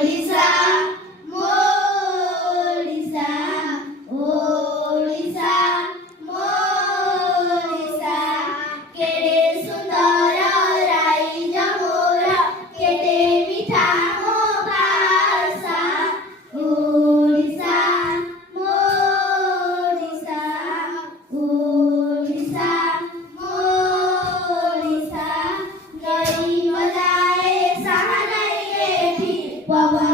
ଓଡ଼ିଶା ମୋ ଓଡ଼ିଶା ଓଡ଼ିଶା ମୋ ଓଡ଼ିଶା କେଡ଼େ ସୁନ୍ଦର ରାଇଜ ମୋର କେଡ଼େ ମିଠା ମୋ ଭାଷା ଓଡ଼ିଶା ମୋ ଓଡ଼ିଶା ଓଡ଼ିଶା ମୋ ଓଡ଼ିଶା ନଈ ବଜାଏ ସାହାନାଇ ଏଠି ପବନ